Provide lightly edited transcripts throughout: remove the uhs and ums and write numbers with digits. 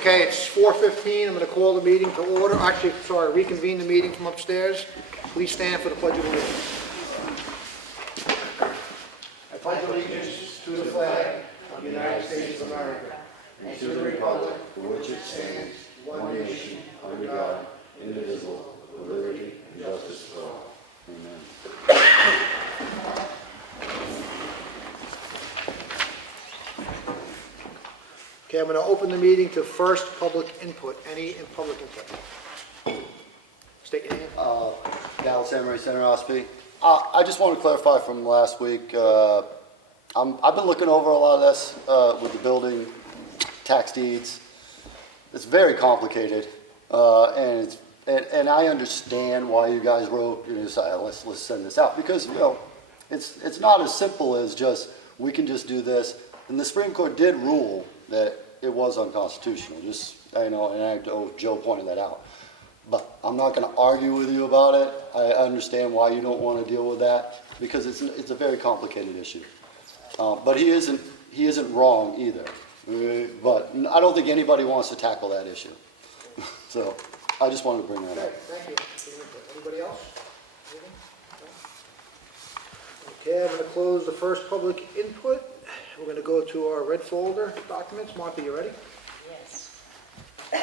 Okay, it's 4:15. I'm going to call the meeting to order. Actually, sorry, reconvene the meeting from upstairs. Please stand for the Pledge of Allegiance. I pledge allegiance to the flag of the United States of America and to the republic for which it stands, one nation, under God, indivisible, with liberty and justice for all. Amen. Okay, I'm going to open the meeting to first public input. Any in public input? State your name. Dallas Emery Center, Ossipee. I just want to clarify from last week. I've been looking over a lot of this with the building tax deeds. It's very complicated, and I understand why you guys wrote, let's send this out, because it's not as simple as just we can just do this. And the Supreme Court did rule that it was unconstitutional. And Joe pointed that out. But I'm not going to argue with you about it. I understand why you don't want to deal with that, because it's a very complicated issue. But he isn't wrong either. But I don't think anybody wants to tackle that issue. So I just wanted to bring that up. Thank you. Anybody else? Okay, I'm going to close the first public input. We're going to go to our red folder documents. Martha, you ready? Yes. The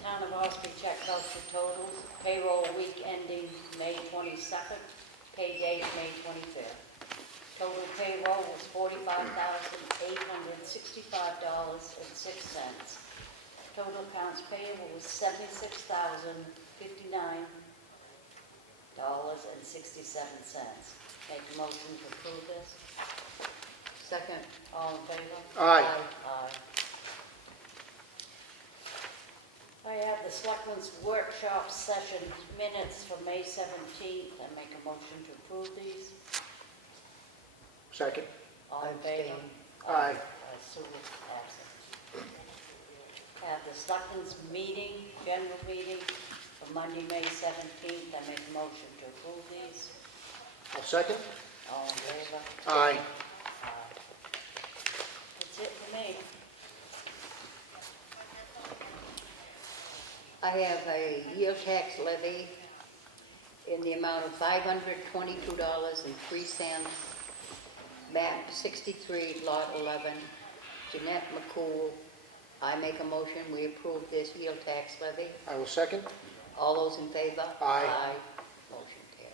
town of Ossipee checked out the totals. Payroll week ending May 22nd, pay date May 25th. Total payroll was $45,865.06. Total accounts payable was $76,059.67. Make a motion to approve this. Second. All in favor? Aye. Aye. I have the Selectmen's workshop session minutes for May 17th. I make a motion to approve these. Second. All in favor? Aye. Sue is absent. I have the Selectmen's meeting, general meeting for Monday, May 17th. I make a motion to approve these. I'll second. All in favor? Aye. That's it for me. I have a yield tax levy in the amount of $522.03, map 63, lot 11, Jeanette McCool. I make a motion, we approve this yield tax levy. I will second. All those in favor? Aye. Motion carries.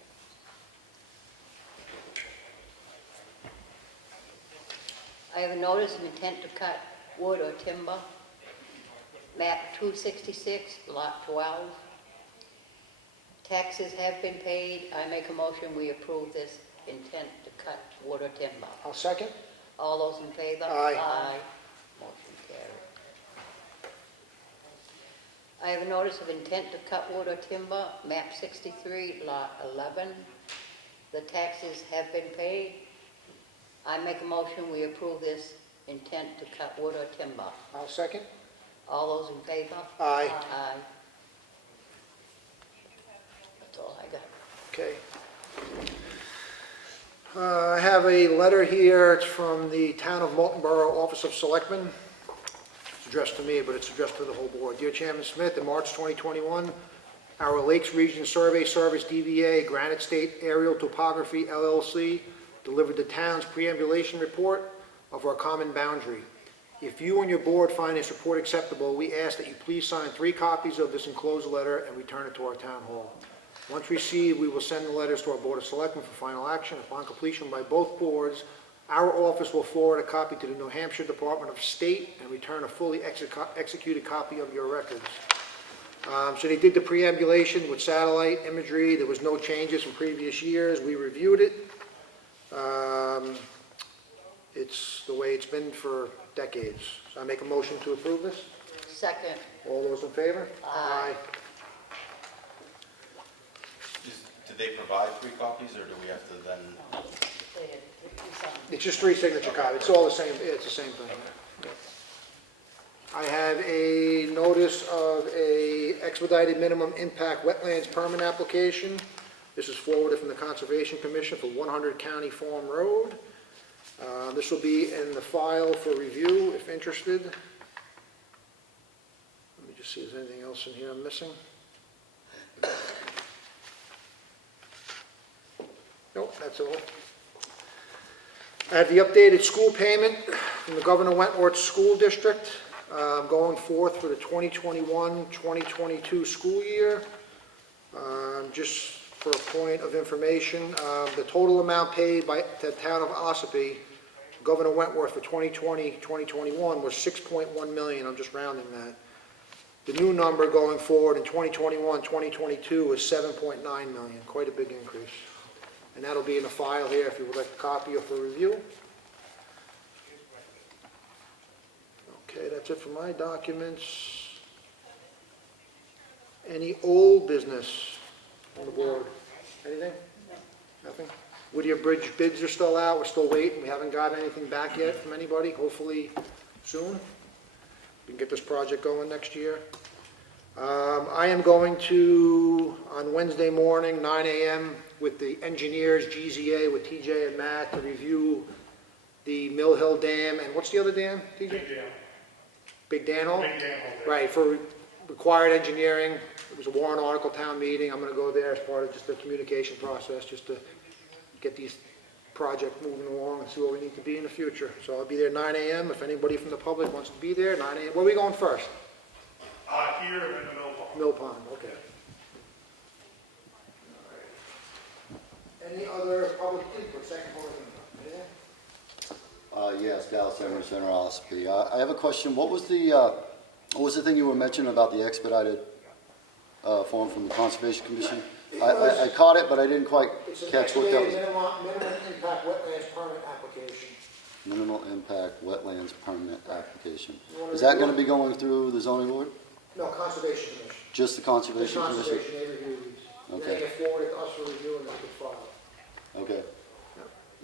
I have a notice of intent to cut wood or timber, map 266, lot 12. Taxes have been paid. I make a motion, we approve this intent to cut wood or timber. I'll second. All those in favor? Aye. Aye. Motion carried. I have a notice of intent to cut wood or timber, map 63, lot 11. The taxes have been paid. I make a motion, we approve this intent to cut wood or timber. I'll second. All those in favor? Aye. Aye. That's all I got. Okay. I have a letter here. It's from the Town of Moulton Borough Office of Selectmen. It's addressed to me, but it's addressed to the whole board. Dear Chairman Smith, in March 2021, our Lakes Region Survey Service DBA, Granite State Aerial Topography LLC, delivered the town's preambulation report of our common boundary. If you and your board find this report acceptable, we ask that you please sign 3 copies of this enclosed letter and return it to our town hall. Once received, we will send the letters to our Board of Selectmen for final action. Upon completion by both boards, our office will forward a copy to the New Hampshire Department of State and return a fully executed copy of your records. So they did the preambulation with satellite imagery. There was no changes from previous years. We reviewed it. It's the way it's been for decades. So I make a motion to approve this. Second. All those in favor? Aye. Did they provide 3 copies, or do we have to then? It's just 3 signature copies. It's all the same. It's the same thing. I have a notice of a expedited minimum impact wetlands permit application. This is forwarded from the Conservation Commission for 100 County Farm Road. This will be in the file for review if interested. Just see if there's anything else in here I'm missing. Nope, that's all. I have the updated school payment from the Governor Wentworth School District going forth for the 2021-2022 school year. Just for a point of information, the total amount paid by the town of Ossipee, Governor Wentworth for 2020-2021 was $6.1 million. I'm just rounding that. The new number going forward in 2021-2022 is $7.9 million, quite a big increase. And that'll be in the file here if you would like a copy or for review. Okay, that's it for my documents. Any old business on the board? Anything? Nothing? Whittier Bridge bids are still out, we're still waiting, we haven't gotten anything back yet from anybody, hopefully soon. We can get this project going next year. I am going to, on Wednesday morning, 9 a.m., with the engineers, GZA, with TJ and Matt, to review the Mill Hill Dam, and what's the other dam, TJ? Big Dam. Big Dan Hole? Big Dam Hole. Right, for required engineering. It was a warrant article town meeting. I'm gonna go there as part of just the communication process, just to get these projects moving along and see where we need to be in the future. So I'll be there 9 a.m. If anybody from the public wants to be there, 9 a.m. Where are we going first? Here in the Mill Pond. Mill Pond, okay. Any other public input, second public input? Anything? Yes, Dallas Emory Center, Ossipee. I have a question. What was the thing you were mentioning about the expedited form from the Conservation Commission? I caught it, but I didn't quite It's an catch what that was. expedited minimum impact wetlands permit application. Minimal impact wetlands permit application. You wanna Is that review going to be going through the zoning board? No, Conservation Commission. Just the The Conservation Commission? Conservation, they review these. And Okay. they get forwarded to us for review and they can file. Okay.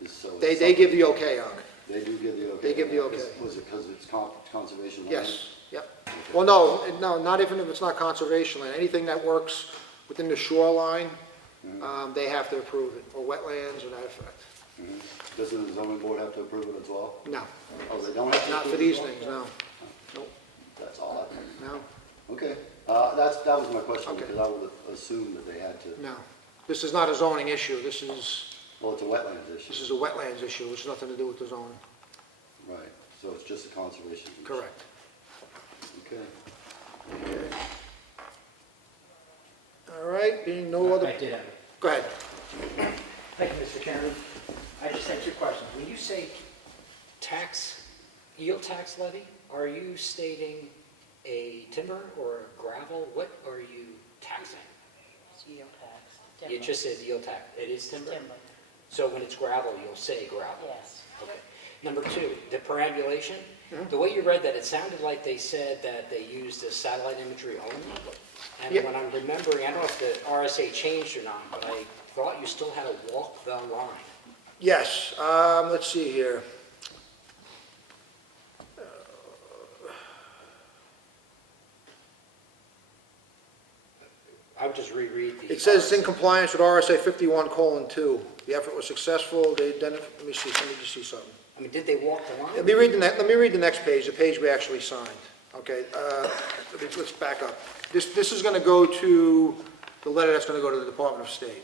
So They it's give the okay on it. They do give the okay? They give the okay. Was it because it's conservation land? Yes, yep. Well, no, not even if it's not conservation land. Anything that works within the shoreline, they have to approve it, or wetlands or that effect. Mhm. Doesn't the zoning board have to approve it as well? No, Oh, they don't have to? not for approve it these as well? things, no. Nope, That's odd. no, Okay, that was my question, Okay. because I would assume that they had to, no. This is not a zoning issue. This is well, it's a wetlands issue. a wetlands issue. It's nothing to do with the zoning. Right, so it's just a conservation commission. Correct. Okay. All right, being no other, I did have it. go ahead. Thank you, Mr. Chairman. I just had two questions. When you say yield tax levy, are you stating a timber or a gravel? What are you taxing? It's yield tax. It Timber. just says yield tax. It is timber? Timber, So when it's gravel, you'll say gravel? yes. Okay. Number two, the perambulation. The way you read that, it sounded like they said that they used the satellite imagery only. And Yep. when I'm remembering, I don't know if the RSA changed or not, but I thought you still had to walk the line. Yes, let's see here. I would just reread the. It says it's in compliance with RSA 51:2. The effort was successful. They identified, let me just see something. I mean, did they walk the line? Let me read the next page, the page we actually signed. Okay, let's back up. This is gonna go to, the letter that's gonna go to the Department of State.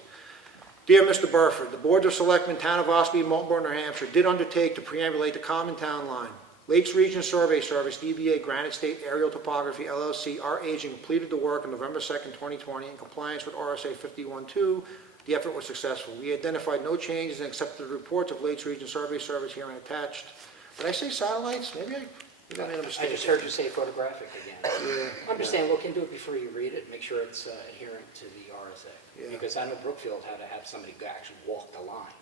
Dear Mr. Burford, the Board of Selectmen, Town of Ossipee, Moulton, New Hampshire, did undertake to preambulate the common town line. Lakes Region Survey Service, DBA Granite State Aerial Topography LLC, our agent completed the work on November 2nd, 2020, in compliance with RSA 51:2. The effort was successful. We identified no changes and accepted the reports of Lakes Region Survey Service herein attached. Did I say satellites? Maybe I made a mistake. I just heard you say photographic again. Yeah. I'm just saying, look into it before you read it, make sure it's adherent to the RSA. Yeah. Because I know Brookfield had to have somebody go actually walk the line.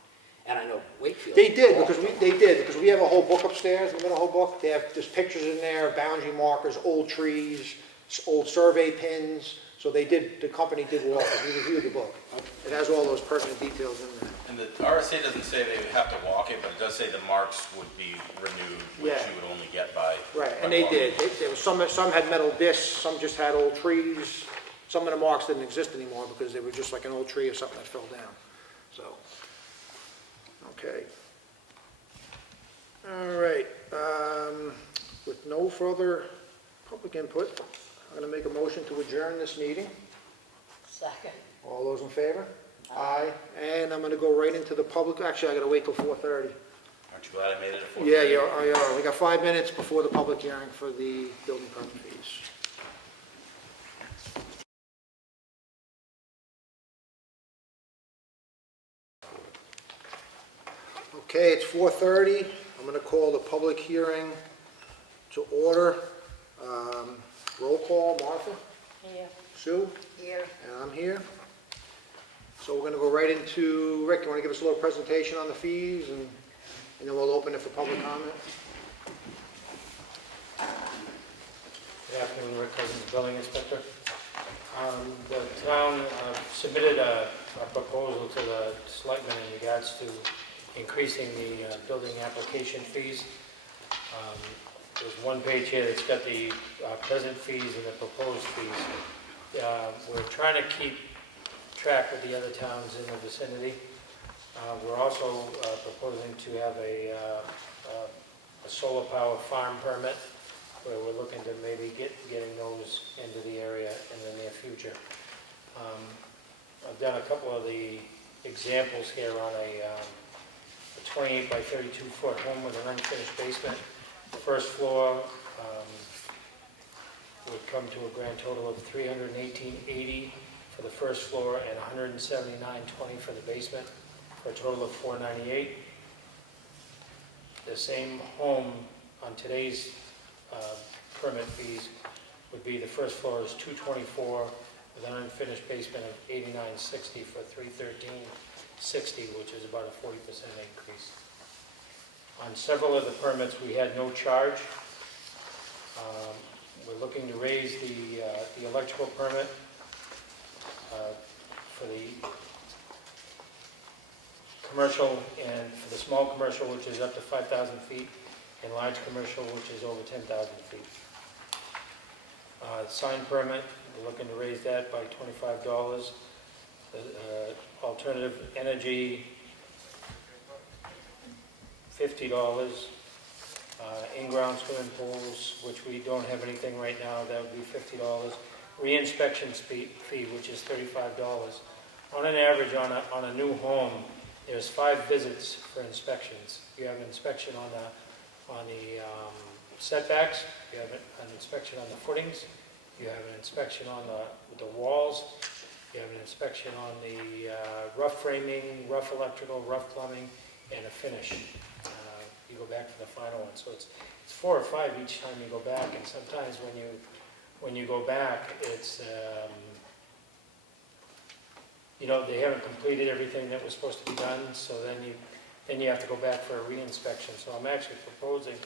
And I know Wakefield. They did, walked because we have a whole book upstairs, we've got a whole book, there's pictures in there, boundary markers, old trees, old survey pins, so the company did walk it, we reviewed the book. It has all those pertinent details in there. And the RSA doesn't say they have to walk it, but it does say the marks would be renewed, which Yeah. you would only get by. Right, by and they walking. did, there was some had metal discs, some just had old trees, some of the marks didn't exist anymore because they were just like an old tree or something that fell down, so. Okay. All right, with no further public input, I'm going to make a motion to adjourn this meeting. Second. All those in favor? Aye. And I'm going to go right into the public, actually, I got to wait till 4:30. Aren't you glad I made it at 4:30? Yeah, yeah, we got 5 minutes before the public hearing for the building permit fees. Okay, it's 4:30. I'm going to call the public hearing to order. Roll call, Martha, Here. Sue, Here. and I'm here. So we're going to go right into, Rick, you want to give us a little presentation on the fees, and then we'll open it for public comment? Good afternoon, Rick Cousins, Building Inspector. The town submitted a proposal to the Selectmen in regards to increasing the building application fees. There's one page here that's got the present fees and the proposed fees. We're trying to keep track with the other towns in the vicinity. We're also proposing to have a solar power farm permit, where we're looking to maybe getting those into the area in the near future. I've done a couple of the examples here on a 28 by 32 foot home with an unfinished basement. The first floor would come to a grand total of $318.80 for the first floor and $179.20 for the basement, for a total of $498. The same home on today's permit fees would be the first floor is $224 with an unfinished basement of $89.60 for $313.60, which is about a 40% increase. On several of the permits, we had no charge. We're looking to raise the electrical permit for the commercial and for the small commercial, which is up to 5,000 feet, and large commercial, which is over 10,000 feet. Sign permit, we're looking to raise that by $25. Alternative energy, $50. In-ground swimming pools, which we don't have anything right now, that would be $50. Re-inspection fee, which is $35. On an average, on a new home, there's 5 visits for inspections. You have an inspection on the setbacks, you have an inspection on the footings, you have an inspection on the walls, you have an inspection on the rough framing, rough electrical, rough plumbing, and a finish. You go back for the final one. So it's 4 or 5 each time you go back, and sometimes when you go back, it's they haven't completed everything that was supposed to be done, so then you have to go back for a re-inspection. So I'm actually proposing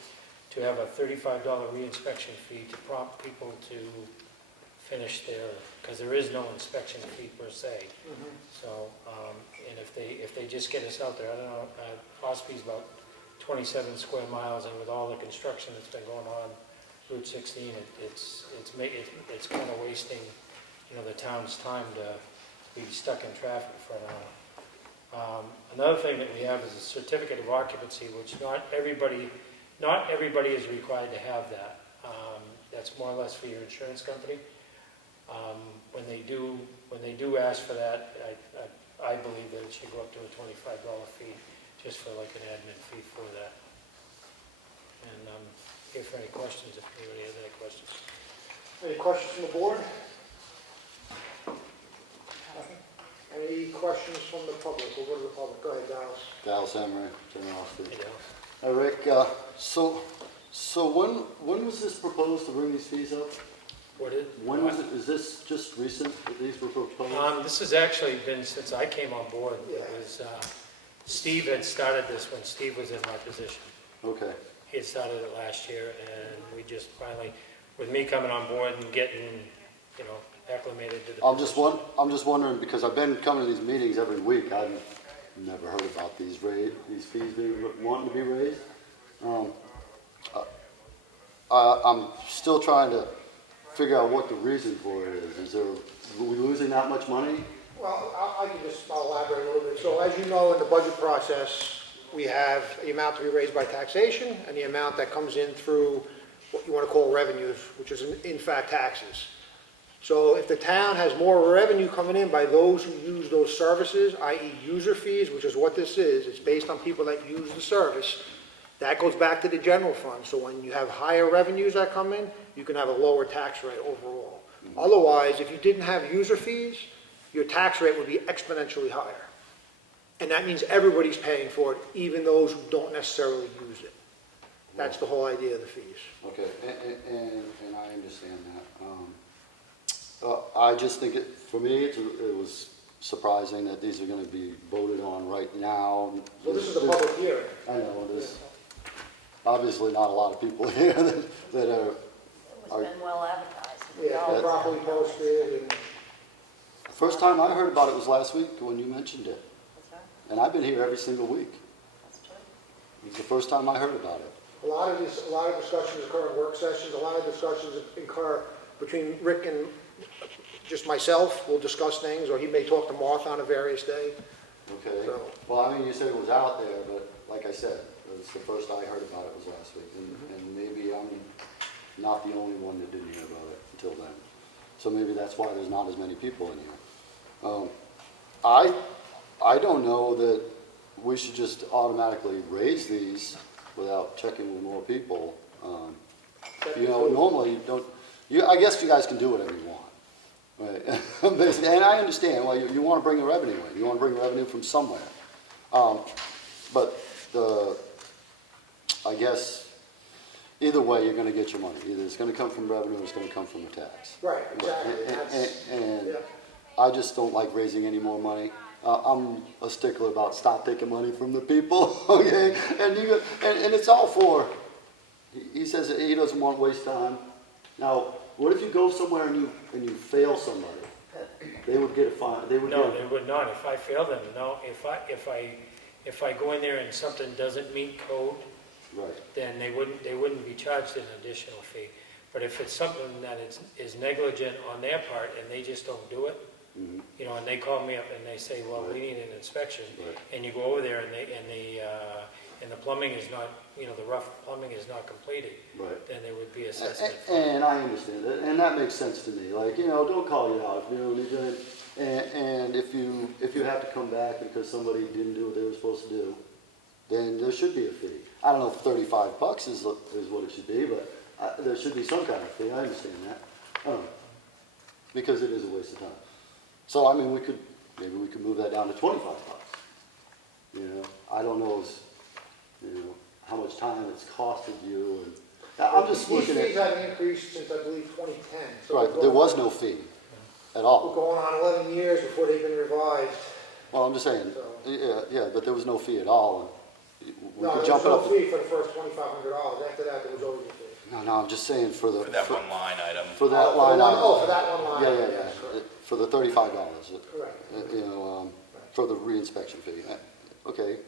to have a $35 re-inspection fee to prompt people to finish their, because there is no inspection fee per se. So, and if they just get us out there, I don't know, Ossepee's about 27 square miles, and with all the construction that's been going on Route 16, it's kind of wasting, the town's time to be stuck in traffic for an hour. Another thing that we have is a certificate of occupancy, which not everybody is required to have that. That's more or less for your insurance company. When they do ask for that, I believe that it should go up to a $25 fee, just for like an admin fee for that. And here for any questions, if anybody has any questions. Any questions from the board? Any questions from the public? We'll go to the public. Go ahead, Dallas. Dallas Emery, General Ossipee. You know? Hi, Rick. So when was this proposed to bring these fees up? When was it? Is this just recent that these were proposed? This has actually been since I came on board. Yeah. It was, Steve had started this when Steve was in my position. Okay. He had started it last year, and we just finally, with me coming on board and getting, acclimated to the I'm just wondering, because I've been coming to these meetings every week. I've never heard about these fees wanting to be raised. I'm still trying to figure out what the reason for it is. Are we losing that much money? Well, I can just elaborate a little bit. So as you know, in the budget process, we have the amount to be raised by taxation and the amount that comes in through what you want to call revenues, which is in fact taxes. So if the town has more revenue coming in by those who use those services, i.e. user fees, which is what this is, it's based on people that use the service, that goes back to the general fund. So when you have higher revenues that come in, you can have a lower tax rate overall. Otherwise, if you didn't have user fees, your tax rate would be exponentially higher. And that means everybody's paying for it, even those who don't necessarily use it. That's the whole idea of the fees. Okay, and I understand that. I just think for me, it was surprising that these are gonna be voted on right now. So this is a public hearing. I know, there's obviously not a lot of people here that are, It's been well advertised. Yeah, they're properly posted and. first time I heard about it was last week when you mentioned it. That's right, And I've been here every single week. that's true. It's the first time I heard about it. A lot of discussions occur in work sessions, a lot of discussions occur between Rick and just myself. We'll discuss things, or he may talk to Martha on a various day. Okay, So- well, I mean, you said it was out there, but like I said, it was the first I heard about it was last week. And maybe I'm not the only one that didn't hear about it until then. So maybe that's why there's not as many people in here. I don't know that we should just automatically raise these without checking with more people. You know, normally, you don't, I guess you guys can do whatever you want. Right, basically, and I understand, well, you want to bring the revenue in, you want to bring revenue from somewhere. But I guess, either way, you're going to get your money. Either it's going to come from revenue or it's going to come from the tax. Right, exactly. And Yeah. I just don't like raising any more money. I'm a stickler about stop taking money from the people, okay? And it's all for, he says that he doesn't want to waste time. Now, what if you go somewhere and you fail somebody? They would get a fine, they would No, get, they would not. If I fail them, no. If I go in there and something doesn't meet code, right, then they wouldn't be charged an additional fee. But if it's something that is negligent on their part and they just don't do it, you know, and they call me up and they say, well, we need an inspection, Right. and you go over there and the plumbing is not, you know, the rough plumbing is not completed, right. then there would be assessment. And I understand that, and that makes sense to me. Like, you know, don't call you out if you don't need to. And if you have to come back because somebody didn't do what they were supposed to do, then there should be a fee. I don't know if $35 is what it should be, but there should be some kind of fee. I understand that. Because it is a waste of time. So I mean, maybe we could move that down to $25. You know, I don't know, how much time it's costed you, and I'm just These looking fees at. haven't increased since, I believe, 2010. So Right, we're there was going- no fee at We're all. going on 11 years before they've been revised. Well, I'm just saying, yeah, but there was no fee at all. And we No, could there jump was it no up. fee for the first $2,500. After that, there was always a fee. No, I'm just saying for For that one line item. for that Oh, line item. Oh, for that one line. Yeah, Yes, correct. for the $35. Correct. For the reinspection fee. Okay,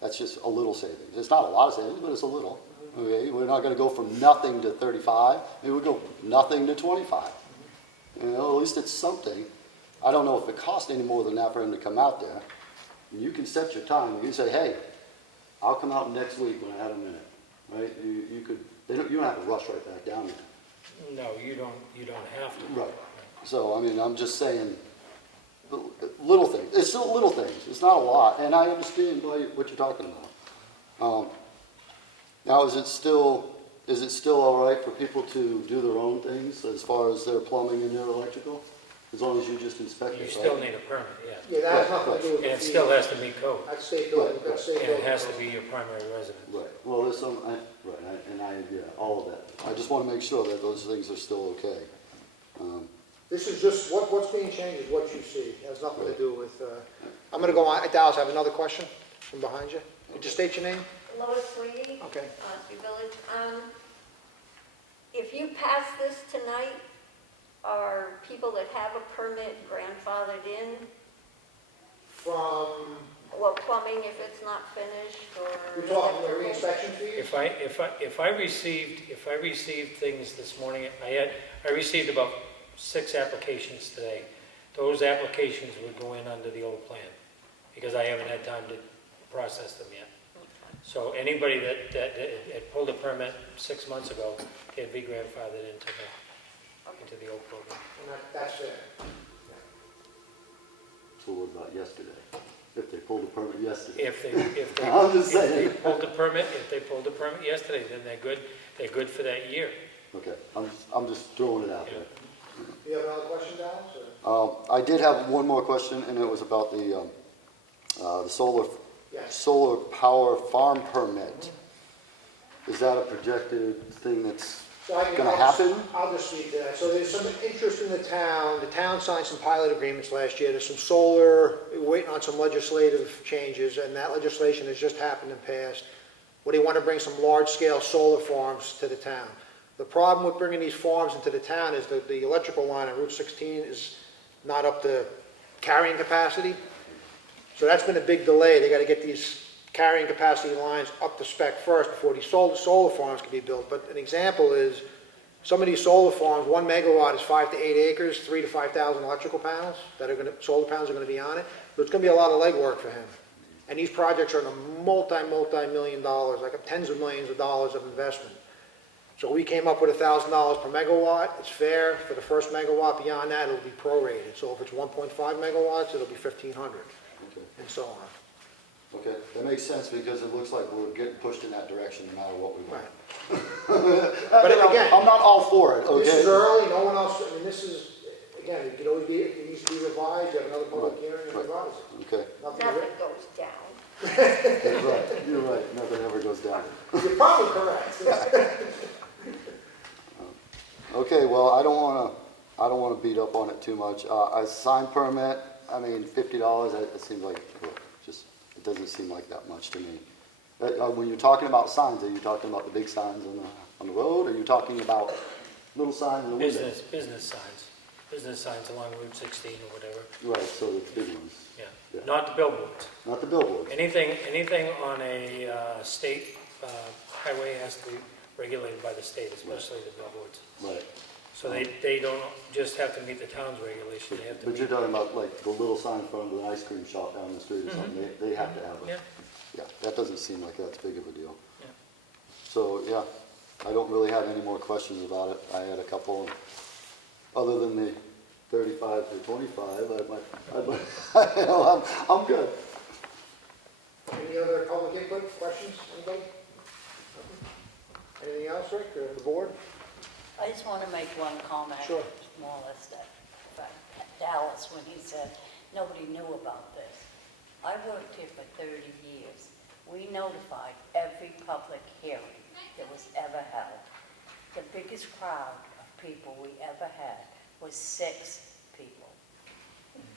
that's just a little savings. It's not a lot of savings, but it's a little. Okay, we're not gonna go from nothing to 35, maybe we go nothing to 25. You know, at least it's something. I don't know if it costs any more than that for him to come out there. You can set your time, you can say, hey, I'll come out next week when I have a minute, right? You don't have to rush right back down there. No, you don't have to. Right. So, I mean, I'm just saying, little things, it's still little things, it's not a lot, and I understand what you're talking about. Now, is it still all right for people to do their own things as far as their plumbing and their electrical? As long as you just inspect it, You right? still need a permit, yeah. Yeah, that has nothing to do with And the it fee. still has to meet code, That's state building, that's state and building. it has to be your primary residence. Right, well, there's some, all of that. I just want to make sure that those things are still okay. This is just, what's being changed is what you see. It has nothing to do with, I'm gonna go on, Dallas, I have another question from behind you. Could you state your name? Lois Sweetie, Okay. Ossipee Village. If you pass this tonight, are people that have a permit grandfathered in? From, Well, plumbing if it's not finished, or? you're talking the reinspection fees? If I received things this morning, I received about 6 applications today. Those applications would go in under the old plan, because I haven't had time to process them yet. So anybody that had pulled a permit 6 months ago, they'd be grandfathered into into the old program. And that's it. So what about yesterday? If they pulled a permit yesterday? If they I'm just saying. pulled the permit, yesterday, then they're good for that year. Okay, I'm just throwing it out there. Do you have another question, Dallas? Or? I did have one more question, and it was about the solar Yes. solar power farm permit. Is that a projected thing that's So I can- gonna I'll just- happen? I'll just speak to that. So there's some interest in the town. The town signed some pilot agreements last year. There's some solar, we're waiting on some legislative changes, and that legislation has just happened and passed, where they want to bring some large-scale solar farms to the town. The problem with bringing these farms into the town is that the electrical line on Route 16 is not up to carrying capacity. So that's been a big delay. They got to get these carrying capacity lines up to spec first before these solar farms can be built. But an example is, some of these solar farms, 1 megawatt is 5 to 8 acres, 3 to 5,000 electrical panels that are going to, solar panels are going to be on it. So it's going to be a lot of legwork for him. And these projects are in a multi-million dollars, like tens of millions of dollars of investment. So we came up with $1,000 per megawatt. It's fair for the first megawatt. Beyond that, it'll be prorated. So if it's 1.5 megawatts, it'll be 1,500, Okay. and so on. Okay, that makes sense because it looks like we're getting pushed in that direction no matter what we want. Right. But again, I'm not all for it, okay? this is early, no one else, I mean, this is, again, it could always be, it needs to be revised, you have another public Right, hearing and right. revise it. Okay, Nothing Nothing written. goes down. that's right, you're right, nothing ever goes down. You're probably correct. Okay, well, I don't wanna beat up on it too much. A sign permit, I mean, $50, it seems like, it doesn't seem like that much to me. When you're talking about signs, are you talking about the big signs on the road, or are you talking about little signs in the window? Business signs along Route 16 or whatever, Right, so it's big ones, yeah. Yeah. Not the billboards. not the billboards. Anything on a state highway has to be regulated by the state, especially the billboards. Right, So they don't just have to meet the town's regulation, they have to but meet. you're talking about like the little sign in front of an ice cream shop down the street or something, they have to have Yeah, it. Yeah, that doesn't seem like that's big of a deal. yeah. So, yeah, I don't really have any more questions about it. I had a couple, and other than the 35 to 25, I'm good. Any other public input, questions, anybody? Anything else, Rick, or the board? I just want to make one comment. Sure. More or less that, about Dallas, when he said nobody knew about this. I worked here for 30 years. We notified every public hearing that was ever held. The biggest crowd of people we ever had was 6 people.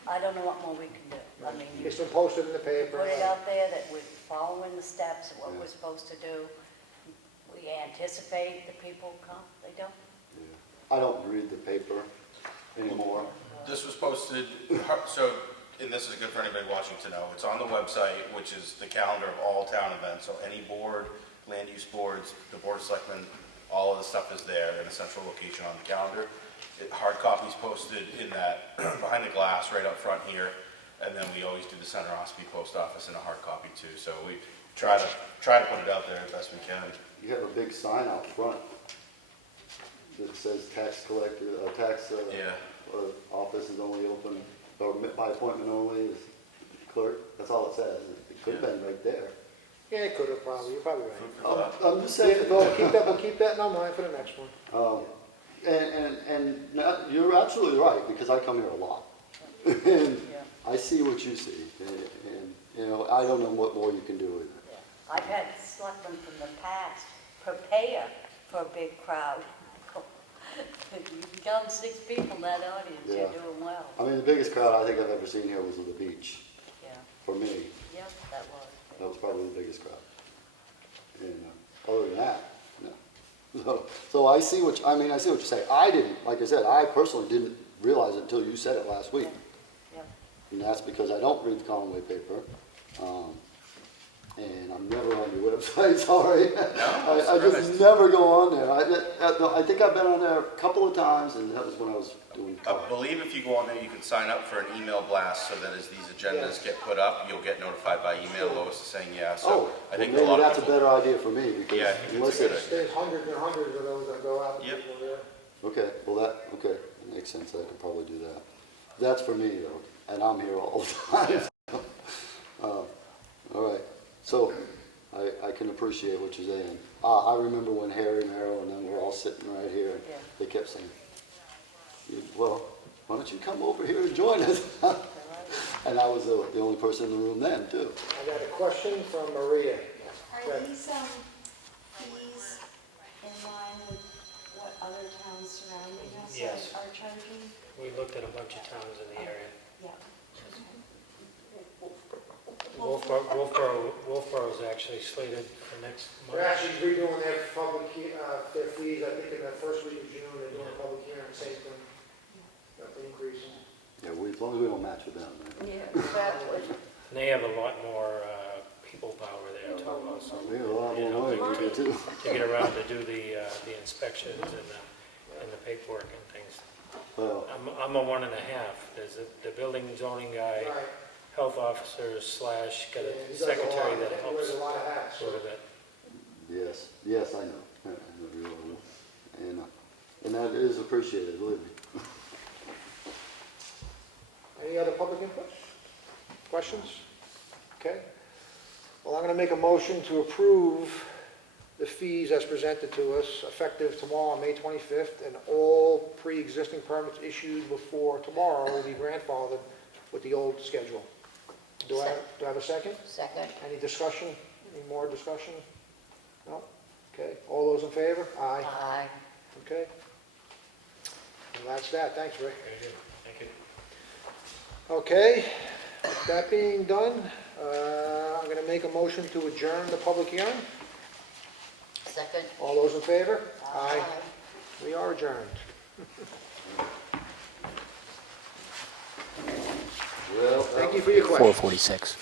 I don't know what more we can do. I mean, you It's been posted in the paper. put it out there that we're following the steps of what we're supposed to do. We anticipate the people come, they don't. I don't read the paper anymore. This was posted, so, and this is good for anybody watching to know, it's on the website, which is the calendar of all town events, so any board, land use boards, the board of selectmen, all of the stuff is there in a central location on the calendar. Hard copies posted in that, behind the glass, right up front here, and then we always do the Center Ossipee Post Office in a hard copy too, so we try to put it out there as best we can. You have a big sign out front that says tax collector, Yeah. office is only open, or by appointment only, is clerk, that's all it says. It could have been right there. Yeah, it could have probably, you're probably right. Food for thought. I'm just Yeah, saying. we'll keep that in our mind for the next one. And you're absolutely right, because I come here a lot. And I see what you see, and, you know, I don't know what more you can do with it. Yeah. I've had selectmen from the past prepare for a big crowd. You've done 6 people in that audience, you're Yeah. doing well. I mean, the biggest crowd I think I've ever seen here was at the beach, Yeah, for me. yep, that was. That was probably the biggest crowd. And other than that, no. So I see what, I see what you're saying. I didn't, like I said, I personally didn't realize it until you said it last week. Yep. And that's because I don't read the Conway paper. And I'm never on your website, sorry. I just never go on there. I think I've been on there a couple of times, and that was when I was doing. I believe if you go on there, you can sign up for an email blast so that as these agendas get put up, you'll get notified by email. Lois is saying yeah, so Oh, I think well, a lot maybe of that's a people. better idea for me, because Yeah, I think it's a unless good it's, There's hundreds and hundreds of those that go out to Yep. people there. okay, well makes sense, I could probably do that. That's for me though, and I'm here all the time. All right, so I can appreciate what you're saying. I remember when Harry, Merrill, and them were all sitting right here, and Yeah. they kept saying, well, why don't you come over here and join us? And I was the only person in the room then, too. I got a question from Maria. Are these fees in line with what other towns surrounding us Yes. are charging? We looked at a bunch of towns in the area. Yeah. Wolfboro is actually slated for next month. They're actually redoing their their fees, I think in the first week of June, they're doing a public hearing, same thing. Got the increase. Yeah, as long as we don't match with them, right? Yeah, exactly. And they have a lot more people power there too, also. We have a lot more money we do, too. To get around to do the inspections and the paperwork and things. Well, I'm a 1.5. There's the building and zoning guy, Right. health officer / got Yeah, a he does a secretary lot. that He helps wears a lot of hats. sort of it. yes, I know. I know you will. And that is appreciated, believe me. Any other public inputs? Questions? Okay. Well, I'm going to make a motion to approve the fees as presented to us, effective tomorrow, May 25th, and all pre-existing permits issued before tomorrow will be grandfathered with the old schedule. Do I have a second? Second. Any discussion? Any more discussion? No? Okay. All those in favor? Aye. Aye. Okay. And that's that. Thanks, Rick. Very good. Thank you. Okay, with that being done, I'm going to make a motion to adjourn the public hearing. Second. All those in favor? Aye. We are adjourned. Well, Thank you for your question. 4:46.